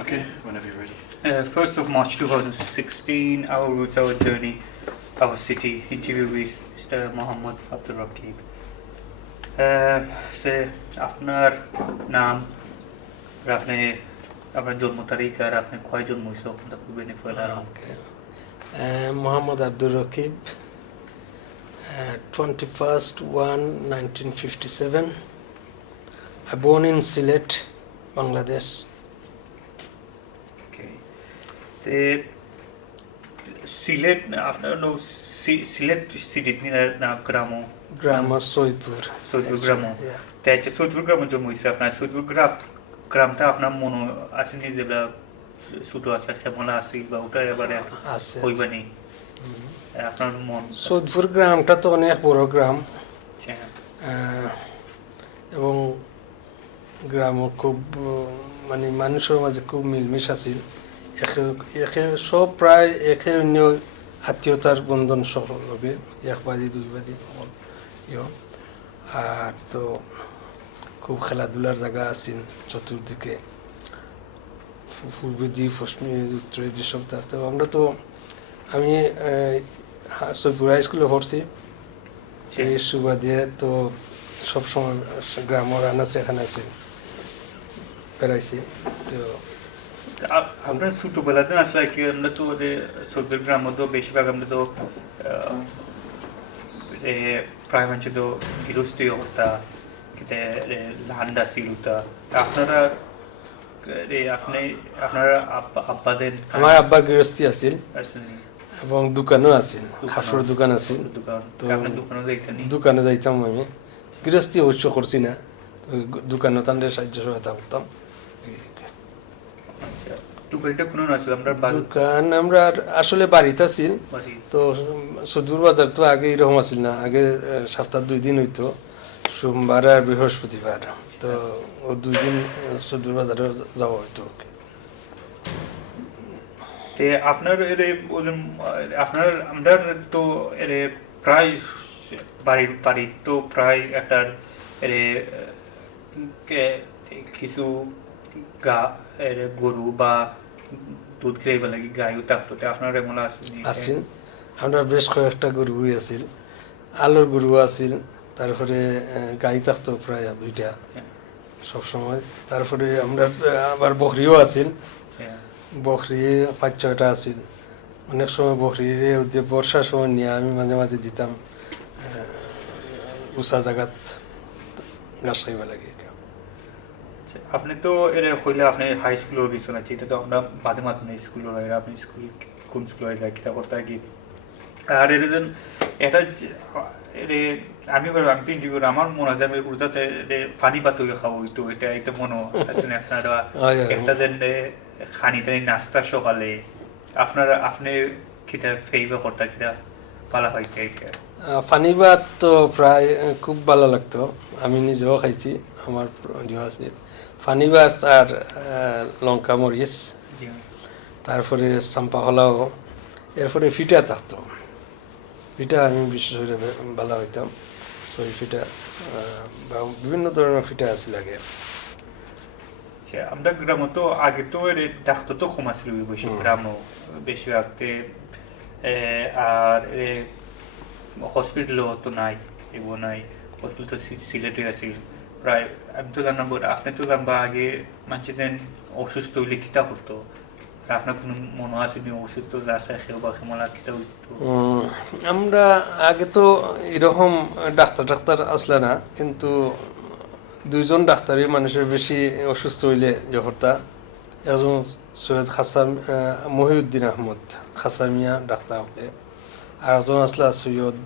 Okay, whenever you're ready. 1st of March 2016, our roots, our journey, our city. Interview with Mr. Mohammad Abdul Rakib. সে আপনার নাম আর আপনি আপনার জন্ম তারিখ আর আপনি কয় জন্ম হয়েছে আপনার পূর্বে ফেলার Muhammad Abdul Rakib, 21st 1 1957. I born in Sylhet, Bangladesh. তে সিলেট আপনার সিলেট সিটি না গ্রাম Grammar Soitpur. সৈদপুর গ্রাম Yeah. তাই সৈদপুর গ্রামে জন্ম হয়েছে আপনার সৈদপুর গ্রামটা আপনার মনে আসেনি যেগুলা ছোট আছে শ্যামলা আসি বা ওটা এবারে আছে। হইবানি আপনার মন সোদপুর গ্রামটা তো অনেক বড় গ্রাম এবং গ্রামও খুব মানে মানুষের মাঝে খুব মিলমিশ আছিল একে সব প্রায় একে অন্য আত্মীয়তার বন্ধন সহ লগে একবাজি দুইবাজি আর তো খুব খেলাধুলার জায়গা আছিল চতুর্দিকে পূর্বেদি পশ্চিমে উত্তরেদি সব তো আমরা তো আমি সৈদপুর হাই স্কুলে পড়ছি সেই সুবাদে তো সবসময় গ্রামের আনাচে এখানে আছে বেড়াইছি তো আপনার ছোটবেলাতে আসলে কি আমরা তো সৈদপুর গ্রাম তো বেশিরভাগ আমরা তো প্রায় মানুষ তো গৃহস্থী অবস্থা লান্ডা সিলুতা আপনারা আপনারা আব্বাদের আমার আব্বা গৃহস্থী আছিল আসেনি এবং দোকানও আছিল কাপড়ের দোকান আছিল তো দোকানে যাইতাম আমি গৃহস্থী অবশ্য করছি না দোকানে তাদের সাহায্য সহায়তা করতাম দোকান আমরা আসলে বাড়িতে আছিল তো সদুর বাজার তো আগে এরকম আছিল না আগে সপ্তাহ 2 দিন হইতো সোমবার আর বৃহস্পতিবার তো ও 2 দিন সদুর বাজারে যাওয়া হইতো আপনার আপনার আমরা তো প্রায় বাড়ি তো প্রায় একটা কিছু গরু বা দুধ খেয়ে লাগে গাইও থাকতো আপনার এমন আছিল আমরা বেশ কয়েকটা গরু আছিল আলোর গরু আছিল তারপরে গাই থাকতো প্রায় 2টা সবসময় তারপরে আমরা আবার বকরিও আছিল বকরি 5-6টা আছিল অনেক সময় বকরির যে বর্ষার সময় নিয়ে আমি মাঝে মাঝে দিতাম উঁচা জায়গাত ঘাস খাইবা লাগে আপনি তো হইলে আপনি হাই স্কুলেও গেছেন আছে এটা তো আমরা বাদে মাধ্যমে স্কুল আপনি স্কুল কোন স্কুল কিতা করতে কি আর এটা আমি তো ইন্টারভিউ আমার মনে আছে আমি উর্দাতে পানি পাতো খাওয়া হইতো এটা এটা মনে আছে আপনারা একটা দিন খানি টানি নাস্তা সকালে আপনারা আপনি কিতা ফেইবা করতে কিতা পালা পাইতে পানি ভাত তো প্রায় খুব ভালো লাগতো আমি নিজেও খাইছি আমার পানি ভাত আর লঙ্কা মরিচ তারপরে চাম্পা হলাও এরপরে ফিটা থাকতো ফিটা আমি বিশেষ করে ভালো হইতাম সই ফিটা বা বিভিন্ন ধরনের ফিটা আছিল আগে আমরা গ্রামে তো আগে তো ডাক্তার তো কম আছিল বেশি গ্রামও বেশিরভাগতে আর হসপিটালও তো নাই এগুলো নাই হসপিটাল তো সিলেটে আছিল প্রায় আমি তো জানলাম আপনি তো জানবা আগে মানুষের অসুস্থ হইলে কিতা করতো আপনার কোনো মনে আসেনি অসুস্থ রাস্তায় খেয়ে বা সমলা কিতা হইতো আমরা আগে তো এরকম ডাক্তার আসলে না কিন্তু 2জন ডাক্তারই মানুষের বেশি অসুস্থ হইলে যখনটা একজন সৈয়দ মহিউদ্দিন আহমদ খাসামিয়া ডাক্তার হলে আর একজন আসলা সৈয়দ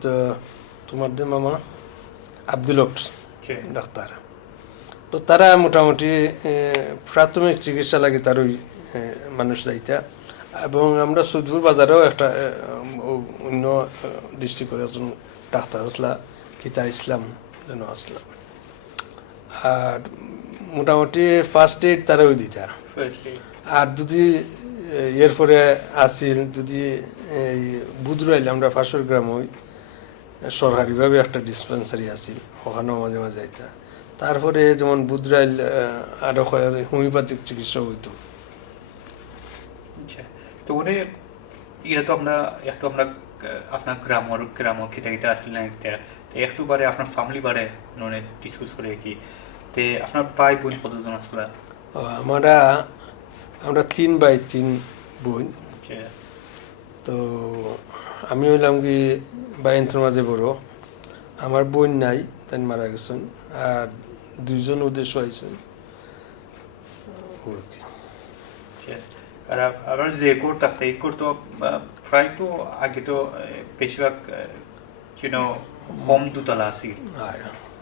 তোমার দে মামা আব্দুল হক ডাক্তার তো তারা মোটামুটি প্রাথমিক চিকিৎসা লাগে তারই মানুষ যাইতা এবং আমরা সৈদপুর বাজারেও একটা অন্য ডিস্ট্রিক্টের একজন ডাক্তার আসলা কিতা ইসলাম যেন আসলাম আর মোটামুটি ফার্স্ট এইড তারাও দিতা আর যদি এরপরে আসিল যদি এই বুধরাইলে আমরা ফাঁসর গ্রাম হই সরকারিভাবে একটা ডিসপেন্সারি আসিল ওখানেও মাঝে মাঝে যাইতা তারপরে যেমন বুধরাইল আরো হোমিওপ্যাথিক চিকিৎসা হইতো তো উনি এটা তো আমরা একটু আমরা আপনার গ্রামর খিতা আসলে না একটা তো একটু বারে আপনার ফ্যামিলি বারে ননে ডিসকাস করে কি তে আপনার ভাই বোন কতজন আসলে আমরা 3 ভাই 3 বোন। তো আমি হইলাম কি বাইন্ত্র মাঝে বড়, আমার বোন নাই, তাই মারা গেছেন, আর 2জন উদ্দেশ্য আইছেন। আর আবার যে কোর থাকতে এই কোর তো প্রায় তো আগে তো বেশিরভাগ হোম দুতলা আছে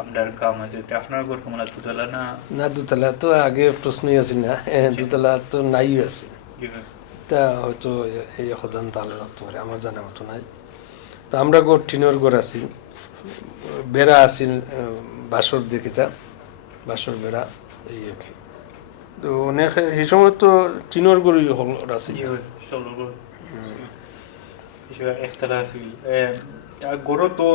আপনার গ্রাম আছে আপনার ঘর কেমন দুতলা না? না, দোতলা তো আগে প্রশ্নই আছে না, দোতলা তো নাই আছে, তা হয়তো এই সদান তালে রাখতে পারে, আমার জানা মতো নাই। তো আমরা টিনের ঘর আছি, বেড়া আছিল বাসর দেখিতা, বাসর বেড়া এই আর কি। তো অনেক এই সময় তো টিনের গরুই হল আছে, একতলা আছিল গরু তো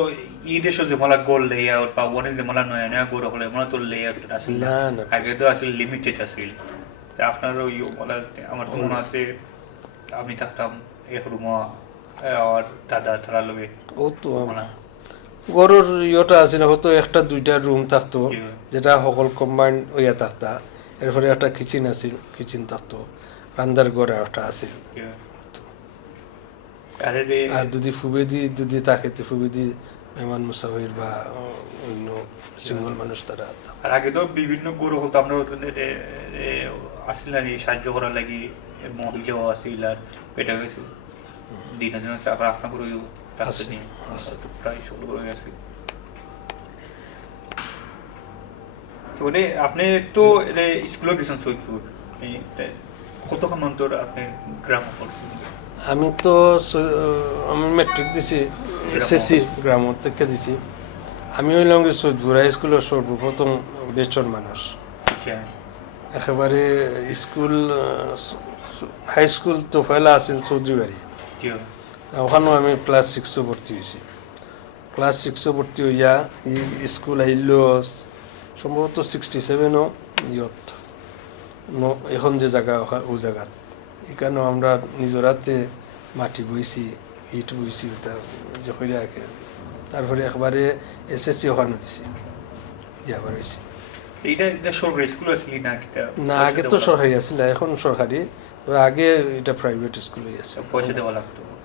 ই দেশ যে মালা গোল লেআউট বা ওনে যে মালা নয় না গরু হলে মালা তো লেআউট আছিল না না, আগে তো আসলে লিমিটেড আছিল। আপনারও মালা আমার তো মনে আছে আমি থাকতাম এক রুমা আর দাদা তারা লগে ও তো গরুর ইয়েটা আছে না, হয়তো 1-2টা রুম থাকতো যেটা সকল কম্বাইন হইয়া থাকতা, এরপরে একটা কিচেন আছিল, কিচেন থাকতো, রান্দার ঘর একটা আছিল। আর যদি ফুবেদি যদি থাকে তো ফুবেদি মেহমান মুসাফির বা অন্য সিঙ্গল মানুষ তারা। আর আগে তো বিভিন্ন গরু হতো আমরা আসিল না সাহায্য করার লাগি মহিলাও আসিল আর পেটা গেছে দিনের জন্য আবার আপনার গরু প্রায় 16 গরু গেছে। তো আপনি তো স্কুলে গেছেন সৈয়দপুর, কতক্ষণ অন্তর আপনি গ্রাম করছেন? আমি মেট্রিক দিছি এসএসসি গ্রাম থেকে দিছি। আমি হইলাম সৈয়দপুর হাই স্কুলের সর্বপ্রথম বেচর মানুষ, একেবারে স্কুল হাই স্কুল তো ফেলা আছিল চৌধুরী বাড়ি, ওখানেও আমি ক্লাস 6 ভর্তি হয়েছি। ক্লাস 6 ভর্তি হইয়া স্কুল আহিল সম্ভবত 67 ইয়ত এখন যে জায়গা ও জায়গাত, এখানেও আমরা নিজের হাতে মাটি বইছি, ইট বইছি, তারপরে একবারে এসএসসি ওখানে দিছি, দিয়া হয়েছি। না, আগে তো সরকারি আছিল, এখন সরকারি, তবে আগে এটা প্রাইভেট স্কুলই আছে,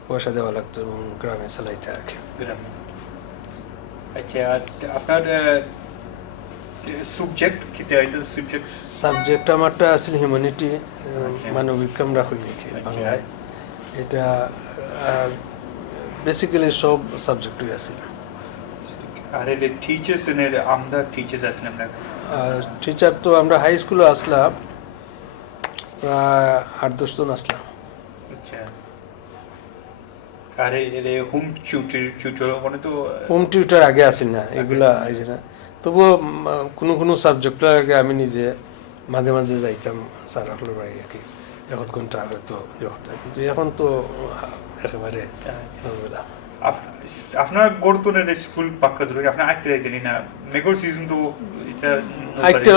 পয়সা দেওয়া লাগতো এবং গ্রামে চালাইতে আর কি। আচ্ছা, আপনার সাবজেক্ট আমারটা আসলে হিউম্যানিটি, মানবিক আমরা হই নাকি বাংলায়, এটা আর বেসিক্যালি সব সাবজেক্টই আছে। আর টিচার তো আমরা হাই স্কুলে আসলাম প্রায় 8-10 জন আসলাম। হোম টিউটার আগে আসি না, এগুলা আইসি না, তবুও কোনো সাবজেক্টের আগে আমি নিজে মাঝে মাঝে যাইতাম স্যার হলো বাড়ি আর কি, এখন ঘন্টা হয়তো কিন্তু এখন তো একেবারে। আপনার গড়তনের স্কুল পাক্কা ধরে আপনি আইতে যাইতেনি না, মেঘর সিজন তো এটা আইতে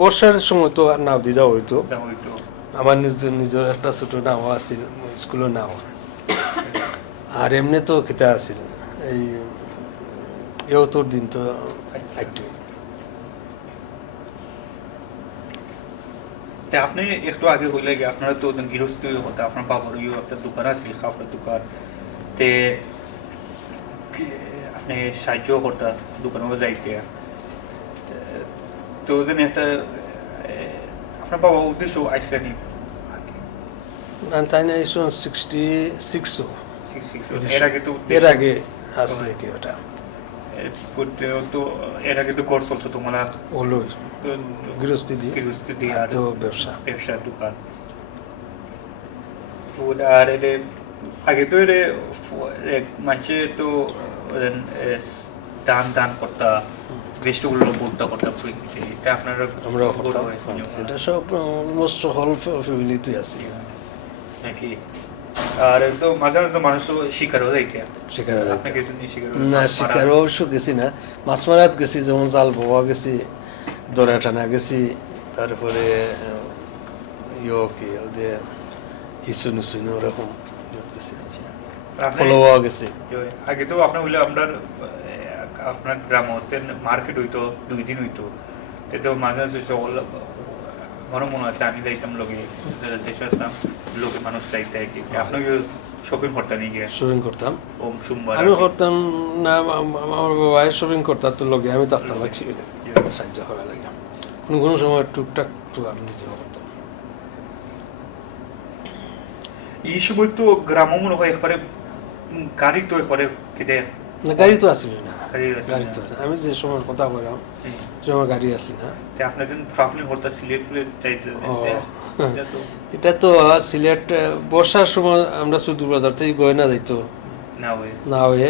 বর্ষার সময় তো নাও দিয়ে যাওয়া হইতো, আমার নিজের একটা ছোট নাও আছিল স্কুলের নাও, আর এমনি তো কিতা আছিল এই তোর দিন তো একটু। আপনি একটু আগে হইলে গিয়ে আপনারা তো গৃহস্থ হতো, আপনার বাবারও একটা দোকান আছে কাপড়ের দোকান, তে আপনি সাহায্য করতেন দোকানে যাইতে, তো ওদের একটা আপনার বাবা উদ্দেশ্য আইসলেনি তাই না 66 এর আগে আসলে কি ওটা তো এর আগে তো ঘর চলতো তোমার হলো গৃহস্থী দিয়ে আর তো ব্যবসার দোকান। আর আগে তো মানুষে তো দান করতা, ভেজিটেবল বলতে করতাম, এটা আপনারা আমরা এটা সব অলমোস্ট হল ফ্যামিলিতেই আছে নাকি? আর তো মাঝে মাঝে মানুষ তো শিকারও যাইতে, না শিকারও অবশ্য গেছি না, মাছ মারাত গেছি, যেমন জাল বাবা গেছি, দরা টানা গেছি, তারপরে ওদের হিসুন হুসুন ওরকম করতেছে, আপনি ফলো হওয়া গেছে। আগে তো আপনার হইলে আপনার গ্রামতে মার্কেট হইতো 2 দিন হইতো, তো মাঝে মাঝে সকল আমারও মনে আছে আমি যাইতাম লোকে দেশে আসতাম, লোকে মানুষ যাইতে আপনার শপিং করতেন গিয়ে শপিং করতাম, ও সোমবার আমি করতাম না, আমার বাবাই শপিং করতাম, তো লগে আমি তার সাহায্য করা লাগে, কোনো কোনো সময় টুকটাক তো আমি নিজেও করতাম। এই সময় তো গ্রামও মনে হয় একবারে গাড়ি তো একবারে কেটে না, গাড়ি তো আসিল না, গাড়ি আছে গাড়ি তো আসে আমি যে সময় কথা বললাম সে সময় গাড়ি আসি না। আপনার দিন ট্রাভেলিং করতে সিলেট যাইতে ও এটা তো সিলেট বর্ষার সময় আমরা শুধু বাজার থেকে গয়না যাইতো না হয় না হয়ে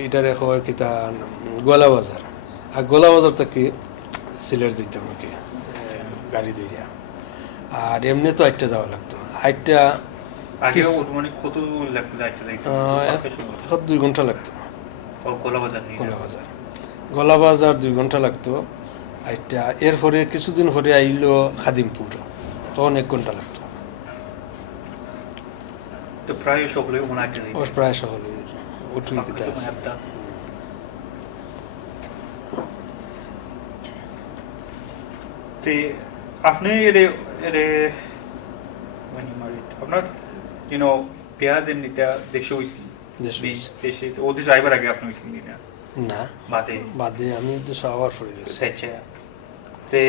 এইটারে হয় কিতা গোলা বাজার, আর গোলা বাজার থেকে সিলেট দিতাম আর কি গাড়ি দিয়ে, আর এমনি তো আটটা যাওয়া লাগতো, আটটা আগে মানে কত লাগতো যাইতে যাইতে 2 ঘন্টা লাগতো। ও গোলা বাজার নিয়ে গলা বাজার 2 ঘন্টা লাগতো আইটা, এরপরে কিছুদিন পরে আইলো খাদিমপুর, তখন 1 ঘন্টা লাগতো। তো প্রায় সকলে মনে আটকে যাইতে প্রায় সকলে উঠুই কিতা আছে। তে আপনি এরে এরে when you married আপনার বিয়া দেন নিতা দেশে হইছিল দেশে তো ওদের যাইবার আগে আপনি হইছিল না না বাদে বাদে আমি তো সবার পরে গেছি। আচ্ছা তে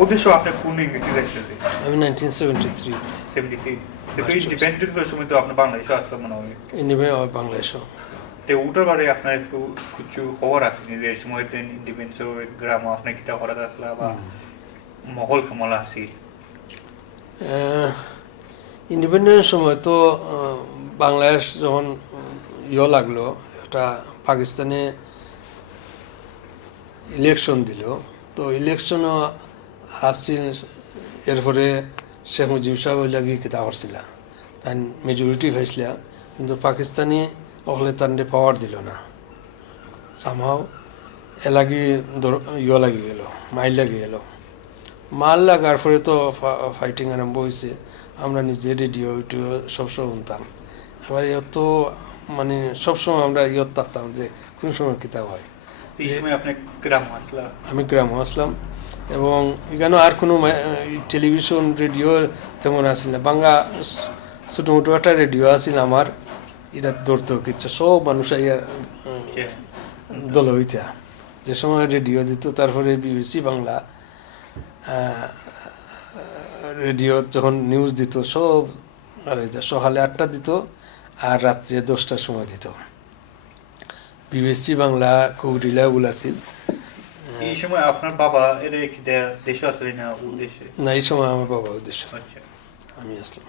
ওদের সব আপনি কোন ইংরেজি দেখছিলেন? আমি 1973 73 তো ইন্ডিপেন্ডেন্স সময় তো আপনি বাংলাদেশে আসলে মনে হয় বাংলাদেশ। তো ওটার বারে আপনার একটু কিছু খবর আছে যে সময় ইন্ডিপেন্ডেন্স গ্রাম আপনার কিতা করা আসলা বা মহল কমলা আসিল? ইন্ডিপেন্ডেন্স সময় তো বাংলাদেশ যখন লাগলো, একটা পাকিস্তানে ইলেকশন দিল, তো ইলেকশনও আসছিল, এরপরে শেখ মুজিব সাহেব ওই লাগি কিতা করছিল, তাই মেজরিটি হয়েছিল, কিন্তু পাকিস্তানি ওখানে তার পাওয়ার দিল না, সামহাও এলাগি লাগি গেল, মাইল লাগি গেল, মাল লাগার পরে তো ফাইটিং আরম্ভ হয়েছে। আমরা নিজে রেডিও সবসময় শুনতাম, এবার ইয়ত মানে সবসময় আমরা ইয়ত থাকতাম যে কোন সময় কিতাব হয়। আমি গ্রামে আসলাম, এবং এখানে আর কোনো টেলিভিশন রেডিও তেমন আসিল না, বাংলা ছোটো মোটো একটা রেডিও আসিল আমার, এটা ধরতো কিচ্ছু, সব মানুষ দল হইতা যে সময় রেডিও দিত। তারপরে বিবিসি বাংলা রেডিও যখন নিউজ দিত সব সকালে 8টা দিত আর রাত্রে 10টার সময় দিত। বিবিসি বাংলা খুব রিলায়েবল আছিল। এই সময় আপনার বাবা দেশে আসলে না, এই সময় আমার বাবা দেশে, আমি আসলাম।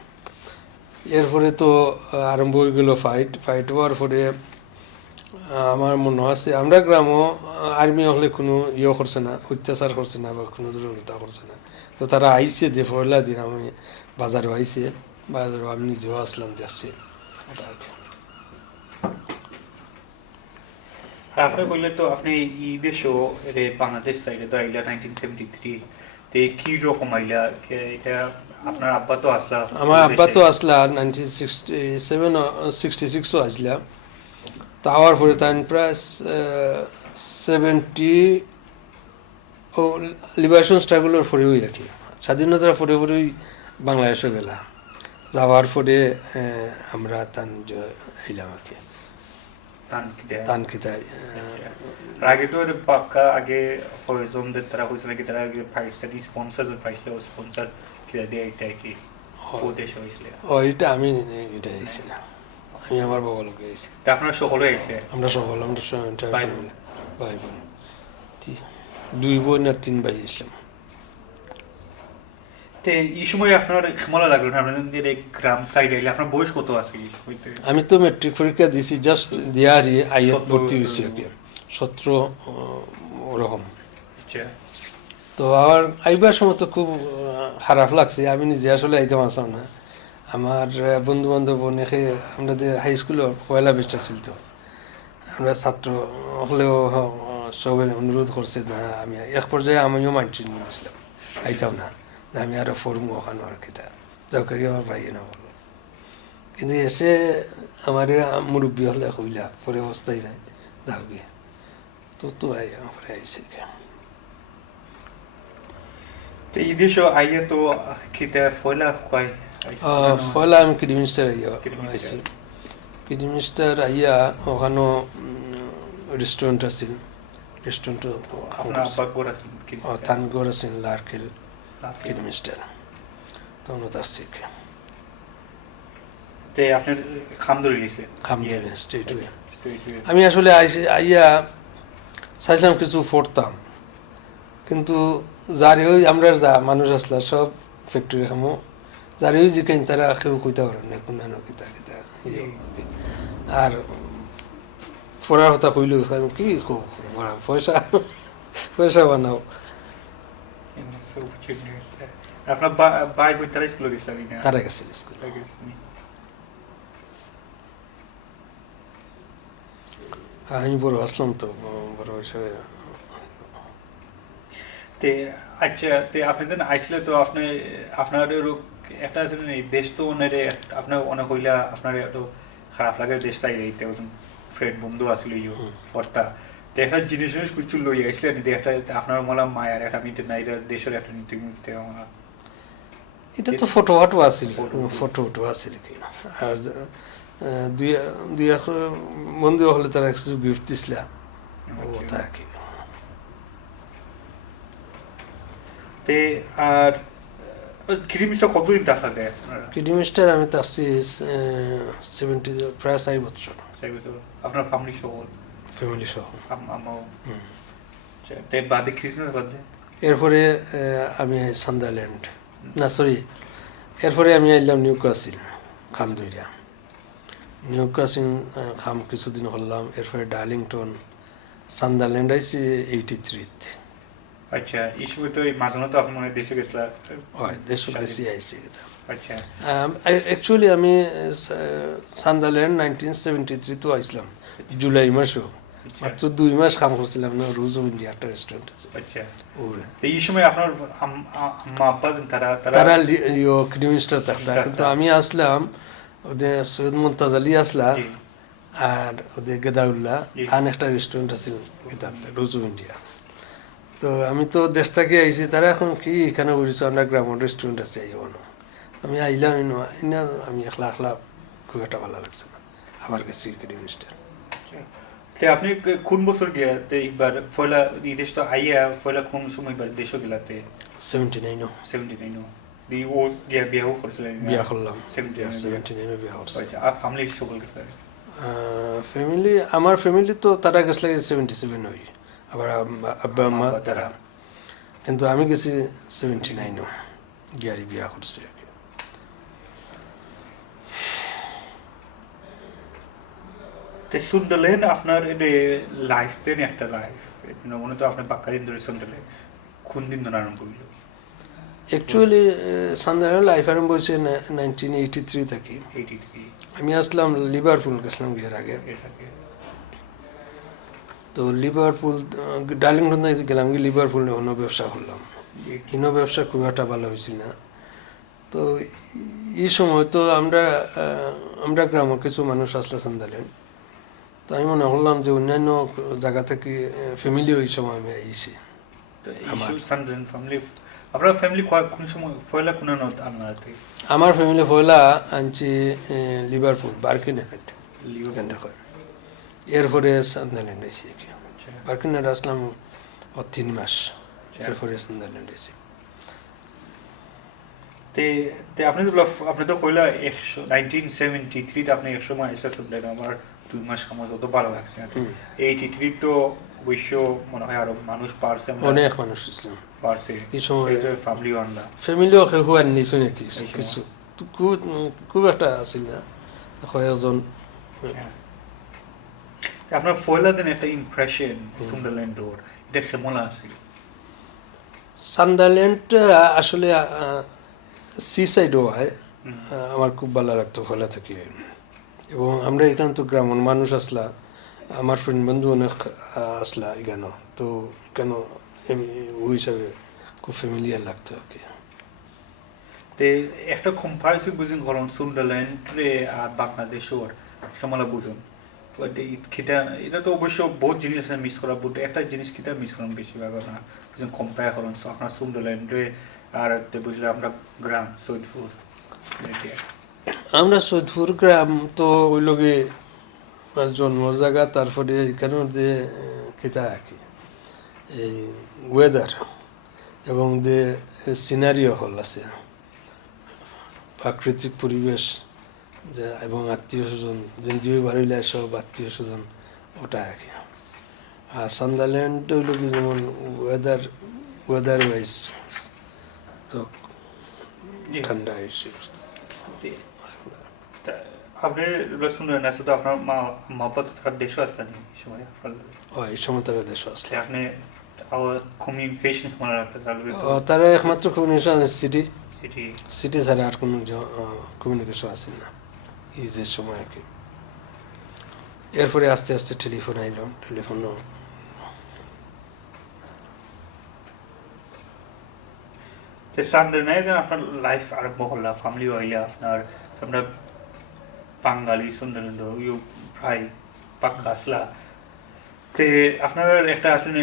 এরপরে তো আরম্ভ হয়ে গেল ফাইট হওয়ার পরে আমার মনে আছে আমরা গ্রামও আর্মি হলে কোনো করছে না, অত্যাচার করছে না বা কোনো দুর্বলতা করছে না। তো তারা আইসে যে পয়লা দিন আমি বাজারও আইসে, বাজারও আমি নিজেও আসলাম যাচ্ছি। আপনি বললে তো আপনি এই দেশও বাংলাদেশ সাইডে তো আইলা 1973, তে কি রকম আইলা? এটা আপনার আব্বা তো আসলা? আমার আব্বা তো আসলা 1967-66 আসলা, তা হওয়ার পরে তাই প্রায় 70 লিবারেশন স্ট্রাগলের পরে আর কি, স্বাধীনতার পরে পরেই বাংলাদেশে গেলা, যাওয়ার পরে আমরা আইলাম আর কি তানকিতায়। আগে তো পাক্কা আগে হরিজনদের তারা হয়েছিল কি, তারা পাকিস্তানি স্পন্সর পাইছিল, স্পন্সর দিয়ে এটা কি ও দেশে হয়েছিল? এটা আমি এটা আইছি না, আমি আমার বাবা লোক আইছি। তা আপনারা সকলে আইছিলে? আমরা সকল, আমরা ভাই বোন 2 বোন আর 3 ভাই ইসলাম। এই সময় আপনার কেমন লাগলো না আপনাদের গ্রাম সাইড আইলে? আপনার বয়স কত আছে? আমি তো মেট্রিক পরীক্ষা দিছি, জাস্ট দিয়ারি আইএত ভর্তি হয়েছি আর কি, 17 ওরকম। তো আমার আইবার সময় তো খুব খারাপ লাগছে, আমি নিজে আসলে আইতে পারছিলাম না। আমার বন্ধু বান্ধব অনেকে আমাদের হাই স্কুলের পয়লা বেস্ট ছিল, তো আমরা ছাত্র হলেও সবাই অনুরোধ করছে না, আমি এক পর্যায়ে আমিও মাইন্ড নিয়েছিলাম, আইতাম না, যে আমি আরো ফর্ম ওখানে আর কি তা যাও কি আমার ভাই না বলো কিন্তু এসে আমার মুরব্বী হলে কইলা পরে অবস্থায় ভাই যাও গিয়ে তো ভাই আমার আইসি তো এই দেশে আইয়া তো খিতে ফয়লা কয় পয়লা আমি কিডি মিনিস্টার আইয়া কিডমিনিস্টার। আইসি কিডি মিনিস্টার আইয়া ওখানেও রেস্টুরেন্ট আছিল রেস্টুরেন্ট আপনার আব্বা গোর আছেন কি থানগড় আছিল লারকেল কিডি মিনিস্টার তখন আসছি তে আপনার খাম ধরে লিছে খামদুলে স্টেট স্টেট আমি আসলে আইয়া চাইছিলাম কিছু পড়তাম কিন্তু যারে ওই আমরা যা মানুষ আসলা সব ফ্যাক্টরি খামো যারে ওই জিকাইন তারা কেউ কইতে পারেন না কোন কিতা কিতা আর পড়ার কথা কইলেও আমি কি পয়সা পয়সা বানাও আপনার ভাই বোন তারা স্কুলে গেছিলেন না তারা গেছে স্কুল আমি বড় আসলাম তো বড় হিসাবে তে আচ্ছা তে আপনি দেন আইসলে তো আপনি আপনার একটা আছে না, এই দেশ তো ওনারে আপনার অনেক হইলা আপনার এত খারাপ লাগে দেশ তাই এইতে ফ্রেন্ড বন্ধু আসলে ইয়ে ফর্তা তো একটা জিনিস জিনিস কিছু লই আইসলে একটা আপনার মালা মায়ার একটা মিটে নাই দেশের একটা নীতি মুক্তি আমার এটা তো ফটো ফটো আছিল ফটো ফটো আছিল কি আর দুই দুই এক বন্ধু হলে তারা কিছু গিফট দিছিল ও থাকি তে আর খিরিমিশা কতদিন দেখা দেয় কিডি মিস্টার আমি তো আসছি 70 প্রায় 4 বছর আপনার ফ্যামিলি সহ ফ্যামিলি সহ আমার তে বাদে খ্রিস্টমাস বাদে এরপরে আমি সান্দারল্যান্ড না সরি এরপরে আমি আইলাম নিউ কাসিল খামদুইরা নিউ কাসিল খাম কিছুদিন হলাম এরপরে ডার্লিংটন সান্দারল্যান্ড আইসি 83 আচ্ছা এই সময় তো এই মাঝে তো আপনি মনে হয় দেশে গেছিলেন হয় দেশ বেশি আইসি আচ্ছা অ্যাকচুয়ালি আমি সান্দারল্যান্ড 1973 তো আইসলাম জুলাই মাসেও মাত্র 2 মাস কাম করছিলাম না রোজ অফ ইন্ডিয়া একটা রেস্টুরেন্ট আছে আচ্ছা ওরে তো এই সময় আপনার আম্মা আব্বা তারা তারা কিডি মিনিস্টার থাকতা কিন্তু আমি আসলাম ওদের সৈয়দ মুমতাজ আলী আসলা জি, আর ওদের গেদাউল্লাহ জি। খান একটা রেস্টুরেন্ট আছে কিতাবতে রোজ অফ ইন্ডিয়া তো আমি তো দেশ থেকে আইছি তারা এখন কি এখানে বলেছে আন্ডারগ্রাউন্ড রেস্টুরেন্ট আছে আইব না আমি আইলাম ইনা আমি একলা একলা খুব একটা ভালো লাগছে না আবার গেছি কিডি মিনিস্টার তে আপনি কোন বছর গিয়া তে একবার ফয়লা এই দেশ তো আইয়া ফয়লা কোন সময় একবার দেশও গেলাতে 79 79 দি ও গিয়া বিয়াও করছিলেন বিয়া করলাম 79 বিয়া করছি আচ্ছা আর ফ্যামিলি সকল গেছে ফ্যামিলি আমার ফ্যামিলি তো তারা গেছিল 77 হই আবার আব্বা আম্মা তারা কিন্তু আমি গেছি 79 গিয়ারি বিয়া করছি তে সুন্দরলেন আপনার এডে লাইফ দেন একটা লাইফ মনে তো আপনার বাক্কা দিন ধরে সুন্দরলেন কোন দিন ধরে আরম্ভ হইল অ্যাকচুয়ালি সান্দারল্যান্ড লাইফ আরম্ভ হয়েছে 1983 থেকে 83 আমি আসলাম লিভারপুল গেছিলাম বিয়ের আগে এটাকে তো লিভারপুল ডার্লিংটন গেলাম কি লিভারপুল অন্য ব্যবসা করলাম ইনো ব্যবসা খুব একটা ভালো হয়েছিল না তো এই সময় তো আমরা গ্রামের কিছু মানুষ আসলে সান্দারল্যান্ড তো আমি মনে করলাম যে অন্যান্য জায়গা থেকে ফ্যামিলি ওই সময় আমি আইছি তো এই সুন্দরলেন ফ্যামিলি আপনার ফ্যামিলি কোন সময় ফয়লা কোন আপনার আমার ফ্যামিলি পয়লা আনছি লিভারপুল বার্কিনহেড এরপরে সান্দারল্যান্ড আইছি বার্কিনহেড আসলাম 3 মাস এরপরে সান্দারল্যান্ড আইছি তে তে আপনি তো কইলা 1973 তে আপনি এক সময় এসে শুনলেন আমার 2 মাস আমার যত ভালো লাগছে 83 তো অবশ্য মনে হয় আরো মানুষ পারছে অনেক মানুষ ছিলাম পারছে এই সময় ফ্যামিলি আনলা ফ্যামিলিও কেউ আর নিছো নাকি এই সময়। কিছু তো খুব একটা আছিল না কয়েকজন আপনার ফয়লা দেন একটা ইমপ্রেশন সুন্দরল্যান্ড রোড এটা কেমন আছে সান্দারল্যান্ড আসলে সি সাইডও হয় আমার খুব ভালো লাগতো ফয়লা থেকে এবং আমরা এখানে তো গ্রামের মানুষ আসলা আমার ফ্রেন্ড বন্ধু অনেক আসলা এখানে তো কেন ওই হিসাবে খুব ফ্যামিলিয়ার লাগতো আর কি তে একটা কম্পারিজন বুঝুন করুন সুন্ডারল্যান্ড রে আর বাংলাদেশের সমলা বুঝুন খিতা এটা তো অবশ্য বহুত জিনিস আছে মিস করা বহুত একটা জিনিস খিতা মিস করেন বেশিরভাগ না বুঝুন কম্পেয়ার করুন আপনার সুন্ডারল্যান্ড রে আর বুঝলে আমরা গ্রাম সৈয়দপুর আমরা সৈয়দপুর গ্রাম তো ওই লগে জন্মর জায়গা, তারপরে এখানে যে কিতা কি এই ওয়েদার এবং যে সিনারিও হল আছে, প্রাকৃতিক পরিবেশ যে এবং আত্মীয় স্বজন যে বাড়িলে সব আত্মীয় স্বজন ওটা একই। আর সান্দারল্যান্ড হইল কি যেমন ওয়েদার ওয়াইজ তো ঠান্ডা এসে আপনি শুনলেন না শুধু আপনার মা বাবা তো তার দেশও আসলেন এই সময় এই সময় তারা দেশ আসলে আপনি কমিউনিকেশন কেমন রাখতে তারা একমাত্র কমিউনিকেশন আছে সিটি সিটি ছাড়া আর কোনো কমিউনিকেশন আছে না এই যে সময় আর কি। এরপরে আস্তে আস্তে টেলিফোন আইল, টেলিফোনও সানডে নাই আপনার লাইফ আরম্ভ করলা ফ্যামিলি হইলে আপনার আমরা বাঙালি সুন্দরবন্দ ইউ প্রায় পাক্কা আসলা তে আপনার একটা আসলে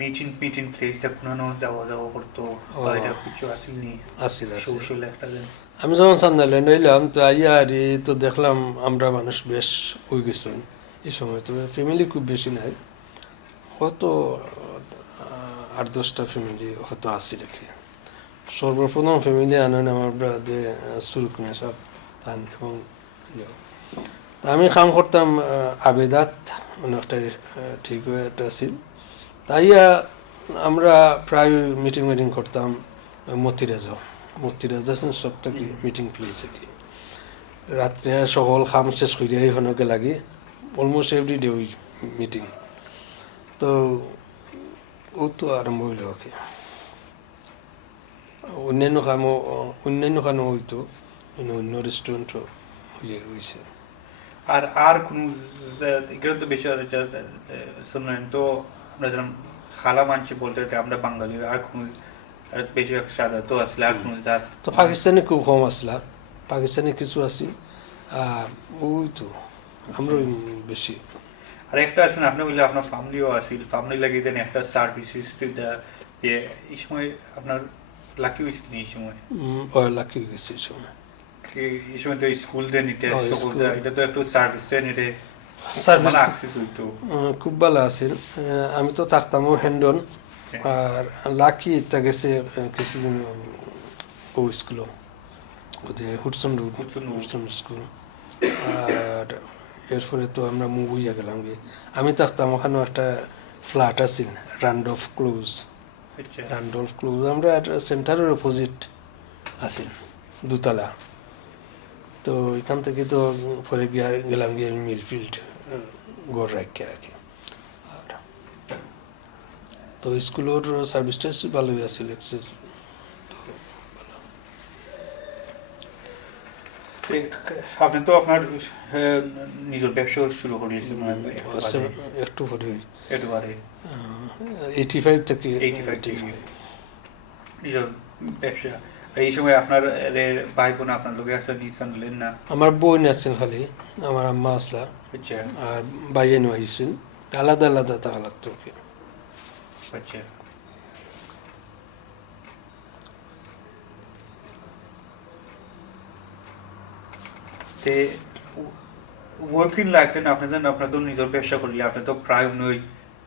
মিটিং প্লেসটা কোনো যাওয়া করতো এটা কিছু আসেনি আসিল সোশ্যাল একটা আমি যখন সান্দারল্যান্ড এলাম তো আইয়া আর তো দেখলাম আমরা মানুষ বেশ হয়ে গেছেন এই সময়, তো ফ্যামিলি খুব বেশি নাই, হয়তো 8-10টা ফ্যামিলি হয়তো আসি দেখি। সর্বপ্রথম ফ্যামিলি আনেন আমার ব্রাদে সুরুক নিয়ে সব আন এবং আমি কাম করতাম আবেদাত অনেকটা ঠিক হয়ে একটা ছিল, তাইয়া আমরা প্রায় মিটিং করতাম মতিরাজা সব থেকে মিটিং প্লেস আর কি। রাত্রে সকল কাম শেষ করিয়া এখানকে লাগে অলমোস্ট এভরি ডে ওই মিটিং, তো ও তো আরম্ভ হইল আর কি। অন্যান্য কামও হইতো, অন্য রেস্টুরেন্টও হয়েছে। আর কোনো এগুলো তো বেশি শুনলেন তো আমরা যেরকম খালা মানছি বলতে আমরা বাঙালি আর কোনো বেশিরভাগ সাদা তো আসলে আর কোনো জাত তো পাকিস্তানি খুব কম আসলা, পাকিস্তানি কিছু আছি আর ওই তো আমরা বেশি। আর একটা আছেন আপনি বললে আপনার ফ্যামিলিও আসিল, ফ্যামিলি লাগিয়ে দেন একটা সার্ভিসেস এই সময় আপনার লাকি হয়েছিল এই সময় লাকি হয়ে গেছে এই সময়। এই সময় তো স্কুল দিয়ে নিতে এটা তো একটু সার্ভিস দিয়ে নিতে খুব ভালো আছে। আমি তো থাকতামও হ্যান্ডন আর লাকি এটা গেছে কিছুদিন ও স্কুল হুডসন স্কুল। আর এরপরে তো আমরা মুভিয়া গেলাম গিয়ে, আমি থাকতাম ওখানেও একটা ফ্ল্যাট আছে রান্ডলফ ক্লোজ, আমরা সেন্টারের অপোজিট আছি দুতলা, তো এখান থেকে তো পরে গেলাম গিয়ে মিলফিল্ড গড় রাখি আর কি। তো স্কুলের সার্ভিসটা ভালোই আছে, এক্সেস আপনি তো আপনার নিজের ব্যবসা শুরু করেছেন একটু পরে একেবারে 85 থেকে নিজের ব্যবসা। এই সময় আপনার ভাই বোন আপনার লোকে আসলে নিলেন না? আমার বোন আছেন খালি, আমার আম্মা আসলা আর ভাইয়া নিয়ে আসছেন, আলাদা আলাদা থাকা লাগতো কি। আচ্ছা, তে ওয়ার্কিং লাইফ আপনার তো নিজের ব্যবসা করলে আপনি তো প্রায় উনি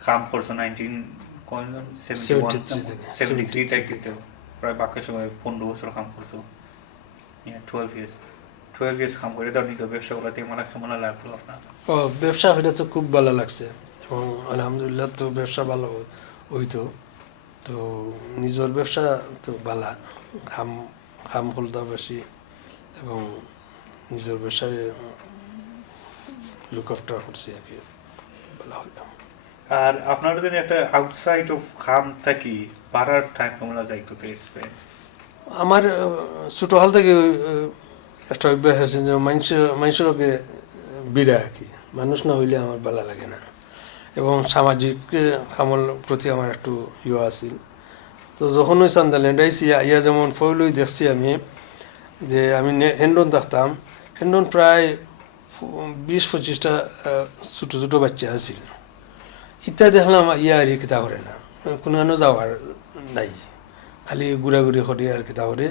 কাম করছেন 1973 থেকে প্রায় বাকি সময় 15 বছর কাম করছো, 12 ইয়ার্স কাম করে তার নিজের ব্যবসা করাতে মানে কেমন লাগলো আপনার? ব্যবসা হইলে তো খুব ভালো লাগছে এবং আলহামদুলিল্লাহ তো ব্যবসা ভালো হইতো। তো নিজের ব্যবসা তো ভালো, খাম হলদা বেশি এবং নিজের ব্যবসায় লুক আফটার করছি আর কি, ভালো হইলাম। আর আপনার যদি একটা আউটসাইড অফ খাম থাকি বাড়ার টাইম কেমন যাইতো? আমার ছোট হাল থেকে একটা অভ্যাস আছে যে মানুষেরকে বিড়া রাখি, মানুষ না হইলে আমার ভালো লাগে না এবং সামাজিক কামল প্রতি আমার একটু আছিল। তো তো যখন ওই সান্দাল্যান্ড আইসি আইয়া যেমন ফইলই দেখছি আমি যে আমি হেন্ডন দেখতাম হেন্ডন প্রায় 20-25টা ছোটো ছোটো বাচ্চা আছিল ইটা দেখলাম ইয়া আর কিতা করে না কোনো যাওয়ার নাই খালি ঘুরাঘুরি করি আর কিতা করে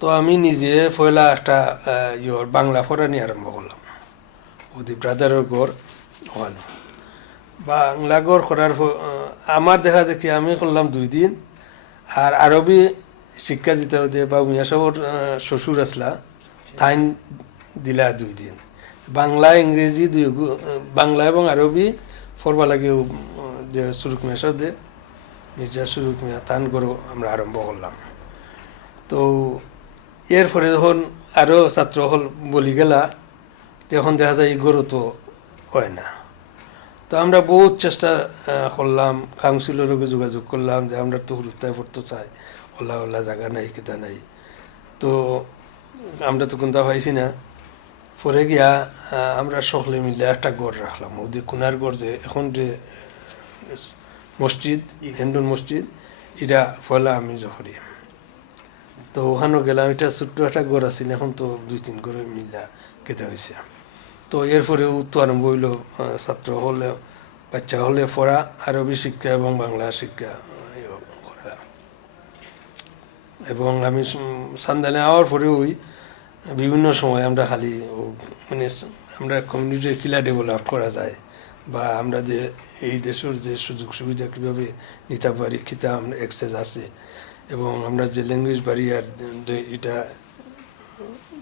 তো আমি নিজে পয়লা একটা ইয়র বাংলা পড়ানি আরম্ভ করলাম ওদি ব্রাদারের গড় ওখানে বাংলা গড় করার আমার দেখা দেখি আমি করলাম 2 দিন আর আরবি শিক্ষা দিতে হতে বা মিয়া সাহর শ্বশুর আসলা তাইন দিলা 2 দিন বাংলা ইংরেজি বাংলা এবং আরবি পড়বা লাগে যে সুরুক মিয়া সাহ দে নিজা সুরুক মিয়া তান করে আমরা আরম্ভ করলাম তো এর পরে যখন আরও ছাত্র হল বলি গেলা তখন দেখা যায় এই গরু তো হয় না তো আমরা বহুত চেষ্টা করলাম কাউন্সিলরকে যোগাযোগ করলাম যে আমরা তো হুরুত্তায় পড়তে চাই ওলা ওলা জায়গা নাই কিতা নাই তো আমরা তো কোনটা পাইছি না পরে গিয়া আমরা সকলে মিলে একটা গড় রাখলাম ওদের কোনার গড় যে এখন যে মসজিদ হিন্দুন মসজিদ এটা পয়লা আমি জহরি তো ওখানেও গেলাম এটা ছোট্ট একটা গড় আছিল এখন তো 2-3 গড়ে মিলা কেটে হয়েছে তো এরপরেও তো আরম্ভ হইল ছাত্র হলে বাচ্চা হলে পড়া আরবি শিক্ষা এবং বাংলা শিক্ষা করা এবং আমি সান্দালে আওয়ার পরেও বিভিন্ন সময় আমরা খালি মানে আমরা কমিউনিটির কিলা ডেভেলপ করা যায় বা আমরা যে এই দেশের যে সুযোগ সুবিধা কীভাবে নিতে পারি খিতা আমরা অ্যাক্সেস আছে এবং আমরা যে ল্যাঙ্গুয়েজ ব্যারিয়ার এটা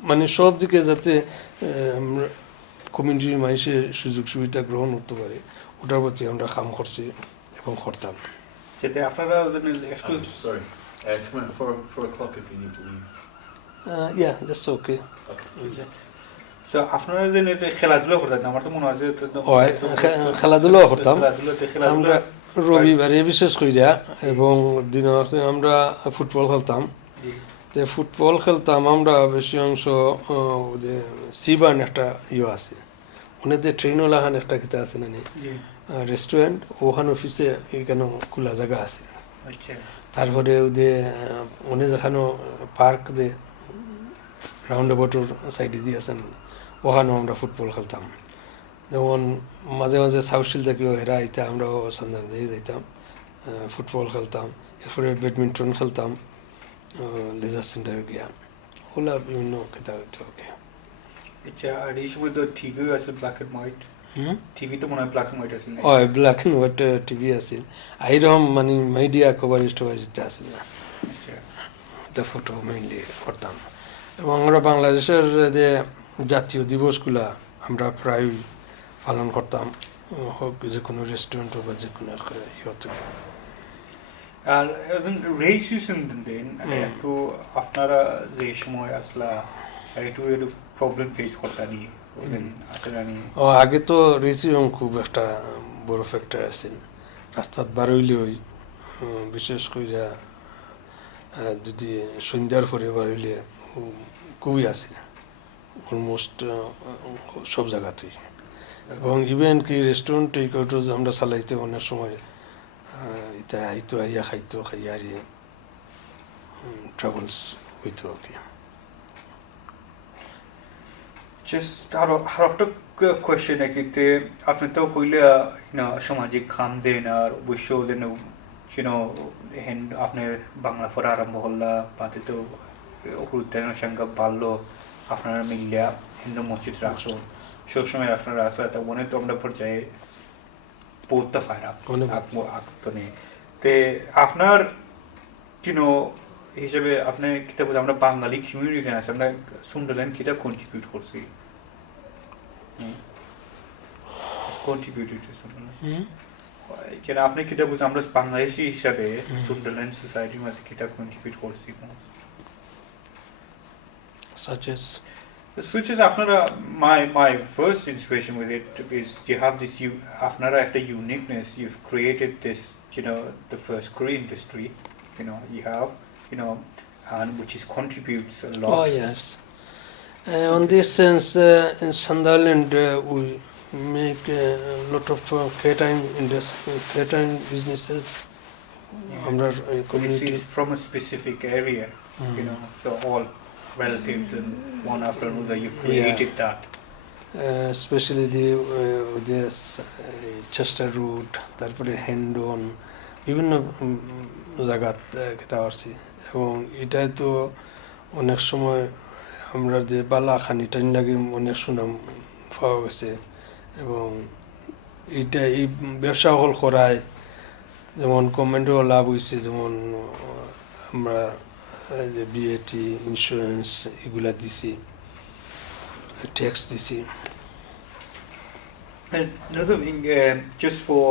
মানে সব দিকে যাতে আমরা কমিউনিটির মানুষের সুযোগ সুবিধা গ্রহণ করতে পারে ওটার প্রতি আমরা কাম করছি এবং করতাম সেটা আপনারা একটু Sorry. It's coming at 4 o'clock if you need to leave. Yeah, that's okay. So আপনারা যে খেলাধুলা করতেন আমার তো মনে হয় যে খেলাধুলাও করতাম খেলাধুলা আমরা রবিবারে বিশেষ করিয়া এবং দিনত আমরা ফুটবল খেলতাম তো ফুটবল খেলতাম আমরা বেশি অংশ যে সিবান একটা আছে ওনাদের ট্রেনওয়ালাহান একটা কিতা আছে না রেস্টুরেন্ট ওখান অফিসে এইখানে খোলা জায়গা আছে আচ্ছা তারপরে ওদের অনেক যেখানে পার্ক দে রাউন্ড অ্যাবাউটের সাইডে দিয়ে আছেন ওখানেও আমরা ফুটবল খেলতাম যেমন মাঝে মাঝে সাউথ শিল থেকেও হেরা আইতে আমরাও সন্ধান দিয়ে যাইতাম ফুটবল খেলতাম এরপরে ব্যাডমিন্টন খেলতাম লেজার সেন্টারে গিয়া ওগুলা বিভিন্ন খেতা হইতে হবে আচ্ছা আর এই সময় তো টিভিও আছে ব্ল্যাক অ্যান্ড হোয়াইট টিভি তো মনে হয় ব্ল্যাক অ্যান্ড হোয়াইট আছে না হয় ব্ল্যাক অ্যান্ড হোয়াইট টিভি আছে এইরকম মানে মিডিয়া কভারেজ টভারেজ আছে না আচ্ছা এটা ফটো মেইনলি করতাম এবং আমরা বাংলাদেশের যে জাতীয় দিবসগুলা আমরা প্রায় পালন করতাম হোক যে কোনো রেস্টুরেন্ট হোক বা যে কোনো ইয়েতে আর রেসিজম দেন একটু আপনারা যে সময় আসলা একটু একটু প্রবলেম ফেস করতানি আসলে ও আগে তো রেসিজম খুব একটা বড় ফ্যাক্টর আছে রাস্তাত বার হইলে ওই বিশেষ করে যদি সন্ধ্যার পরে বার হইলে খুবই আছে অলমোস্ট সব জায়গাতেই এবং ইভেন কি রেস্টুরেন্ট টেকআউটও আমরা চালাইতে অনেক সময় এটা আইতো আইয়া খাইতো খাইয়া আর ট্রাভেলস হইতো আর কি জাস্ট আরো একটা কোয়েশ্চেন কি আপনি তো কইলে সামাজিক খাম দেন আর অবশ্য দেন আপনি বাংলা পড়া আরম্ভ করলা বাদে তো উদ্যানের সঙ্গে বাড়লো আপনারা মিলিয়া হিন্দু মসজিদ রাখছো সবসময় আপনারা আসলে তো মনে তো আমরা পর্যায়ে পড়তে পারা আত্মনে তে আপনার হিসেবে আপনি কিতাব আমরা বাঙালি কমিউনিটি আছে আমরা সুন্দরল্যান্ড কিতাব কন্ট্রিবিউট করছি কেন আপনি কিতাব আমরা বাংলাদেশি হিসাবে সুন্দরল্যান্ড সোসাইটির মাঝে কিতাব কন্ট্রিবিউট করছি such as which is my first inspiration with it is you have this after a uniqueness you've created this the first Korean industry you have and which is contributes a lot. Oh yes, on this sense in Sunderland we make a lot of catering businesses আমরা This community is from a specific area, you know, so all relatives and one after another you created that. Specially the Chester route, তারপরে হ্যান্ডন, বিভিন্ন জায়গাত খেতে পারছি। এবং এটাই তো অনেক সময় আমরা যে বালা খানি টাইম লাগে অনেক সুনাম পাওয়া গেছে। এবং এইটা এই ব্যবসা হল করায় যেমন গভর্নমেন্টেরও লাভ হয়েছে, যেমন আমরা যে বিএটি ইন্স্যুরেন্স এগুলা দিছি, ট্যাক্স দিছি। And another thing, just for,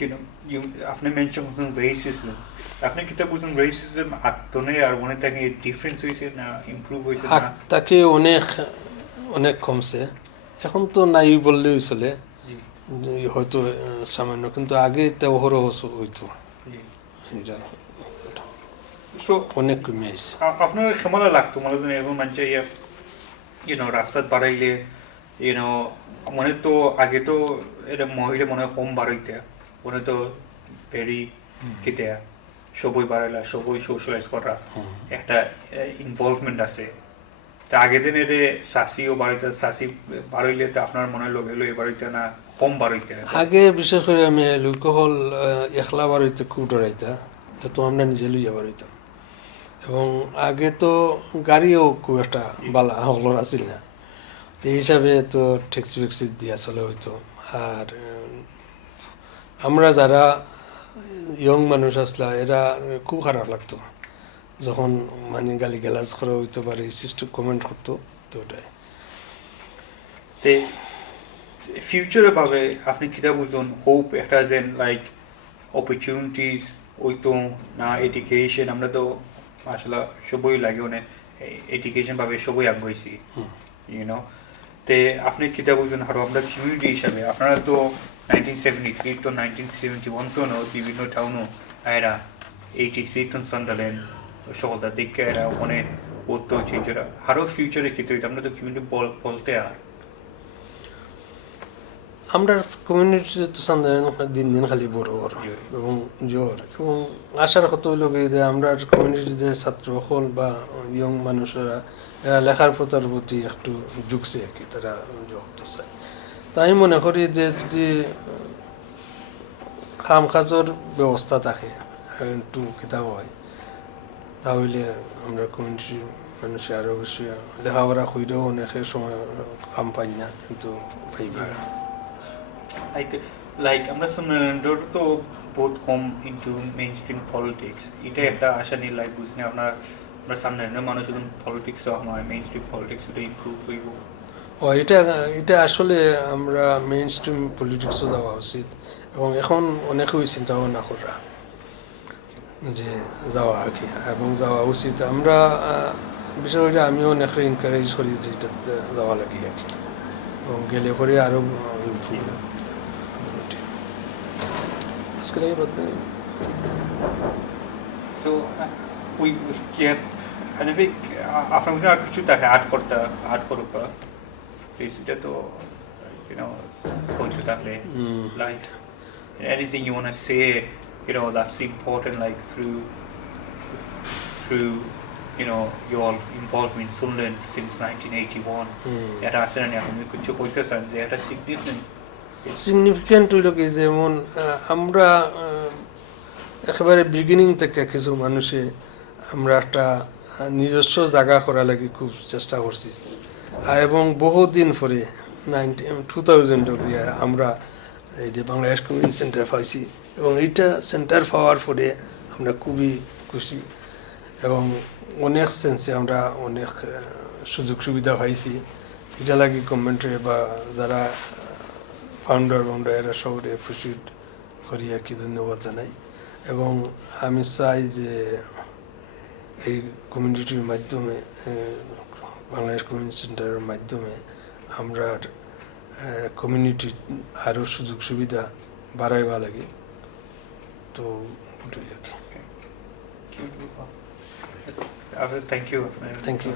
you know, you after mentioned some racism. After kita bukan racism, atone আর মনে থাকে difference হয়েছে না improve হয়েছে না? তাকে অনেক অনেক কমছে, এখন তো নাই বললেই চলে, হয়তো সামান্য, কিন্তু আগে তা অহরহ হইতো, এটা So অনেক কমে আসছে। আপনার সময় লাগতো মানে এরকম মানুষ ইউনো রাস্তাত বাড়াইলে ইউনো মনে তো আগে তো এটা মহিলা মনে হয় কম বাড়াইতে মনে তো ভেরি কেটে সবই বাড়াইলা সবই সোশ্যালাইজ করা একটা ইনভলভমেন্ট আছে। তা আগের দিন এটা শাসিও বাড়াইতে, শাসি বাড়াইলে তো আপনার মনে হয় লোক এ বাড়াইতে না কম বাড়াইতে। আগে বিশেষ করে আমি অ্যালকোহল একলা বাড়িতে খুব ডরাইতা, তো আমরা নিজে লইয়া বাড়িতাম। এবং আগে তো গাড়িও খুব একটা বালা হলর আসিল না, এই হিসাবে তো ট্যাক্সি ফ্যাক্সি দিয়া চলে হইতো। আর আমরা যারা ইয়ং মানুষ আসলা এরা খুব খারাপ লাগতো যখন মানে গালি গালাজ করা হইতো বা রেসিস্ট কমেন্ট করতো, তো ওটাই। তে ফিউচারে ভাবে আপনি কিতা বুঝুন হোপ একটা যেন লাইক অপরচুনিটিস হইতো না এডুকেশন, আমরা তো আসলে সবই লাগে অনেক এডুকেশন ভাবে সবই আগ্রহী ইউনো। তে আপনি কিতা বুঝুন আরো আমরা কমিউনিটি হিসাবে আপনারা তো 1973 তো 1971 তো বিভিন্ন টাউনও এরা 83 তো সান্ডারল্যান্ড সকলটা দেখে এরা ওখানে পড়তে হচ্ছে, যেটা আরো ফিউচারে কিতা হইতো আমরা তো কমিউনিটি বলতে আর আমরা কমিউনিটিতে তো দিন দিন খালি বড় বড় এবং জোর, এবং আশার কত হইল যে আমরা কমিউনিটিতে ছাত্র হল বা ইয়ং মানুষেরা এরা লেখার প্রতি একটু ঝুঁকছে আর কি, তারা যোগ্য চায়। তাই আমি মনে করি যে যদি খাম খাজর ব্যবস্থা থাকে একটু কিতাব হয়, তাহলে আমরা কমিউনিটির মানুষের আরও বেশি লেখাপড়া কইরেও অনেকে সময় কাম পাই না, কিন্তু পাইবা। লাইক আমরা সামনের তো বহুত কম ইনটু মেইন স্ট্রিম পলিটিক্স, এটা একটা আশা নিয়ে লাইক বুঝনি আমরা সামনে মানুষ যখন পলিটিক্স হয় মেইন স্ট্রিম পলিটিক্স এটা ইমপ্রুভ হইব। ও এটা আসলে আমরা মেইন স্ট্রিম পলিটিক্সও যাওয়া উচিত, এবং এখন অনেকেই চিন্তা ভাবনা করা যে যাওয়া আর কি, এবং যাওয়া উচিত। আমরা বিশেষ করে আমিও অনেকে এনকারেজ করি যে এটা যাওয়া লাগে আর কি, এবং গেলে পরে আরও ইমপ্রুভ। আজকে লাগে বাদ দেয়। So we can I think আপনার মধ্যে আর কিছু থাকে আর্ট করুক এটা তো ইউনো হইতে থাকলে like anything you want to say you know that's important like through you know your involvement in Sunderland since 1981 এটা আসলে না আপনি কিছু কইতেছেন যে এটা সিগনিফিক্যান্ট হইল কি, যেমন আমরা একেবারে বিগিনিং থেকে কিছু মানুষে আমরা একটা নিজস্ব জায়গা করা লাগে খুব চেষ্টা করছি, এবং বহুদিন পরে 2000 আমরা এই যে বাংলাদেশ কমিউনিটি সেন্টার পাইছি, এবং এইটা সেন্টার পাওয়ার পরে আমরা খুবই খুশি, এবং অনেক সেন্সে আমরা অনেক সুযোগ সুবিধা পাইছি। এটা লাগে গভর্নমেন্টের বা যারা ফাউন্ডার এরা সবাই অ্যাপ্রিসিয়েট করি আর কি, ধন্যবাদ জানাই। এবং আমি চাই যে এই কমিউনিটির মাধ্যমে বাংলাদেশ কমিউনিটি সেন্টারের মাধ্যমে আমরা কমিউনিটির আরও সুযোগ সুবিধা বাড়াইবা লাগে, তো ওটাই আর কি। Thank you. Thank you.